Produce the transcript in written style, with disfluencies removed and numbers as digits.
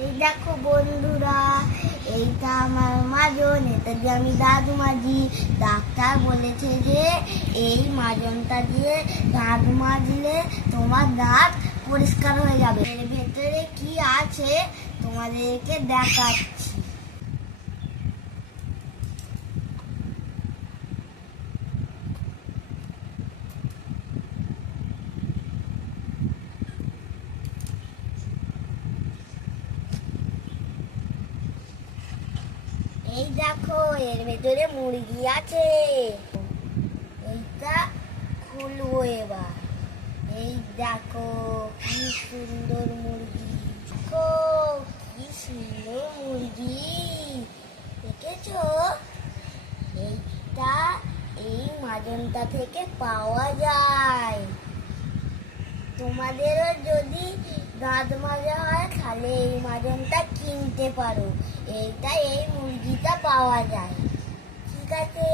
এই দেখো বন্ধুরা, এইটা আমার মাজন, এটা দিয়ে আমি দাঁত মাজি। ডাক্তার বলেছে যে এই মাজনটা দিয়ে দাঁত মাজলে তোমার দাঁত পরিষ্কার হয়ে যাবে। এর ভেতরে কি আছে তোমাদেরকে দেখাচ্ছি। এই দেখো, এর ভেতরে মুরগি আছে। এইটা খুলবো এবার। এই দেখো কি সুন্দর মুরগি, দেখো কি সুন্দর মুরগি, দেখেছো? এইটা এই মাজনটা থেকে পাওয়া যায়। তোমাদেরও যদি দাঁত মাজা হয় তাহলে এই মাজনটা কিনতে পারো। এই মুরগিটা পাওয়া যায়। ঠিক আছে।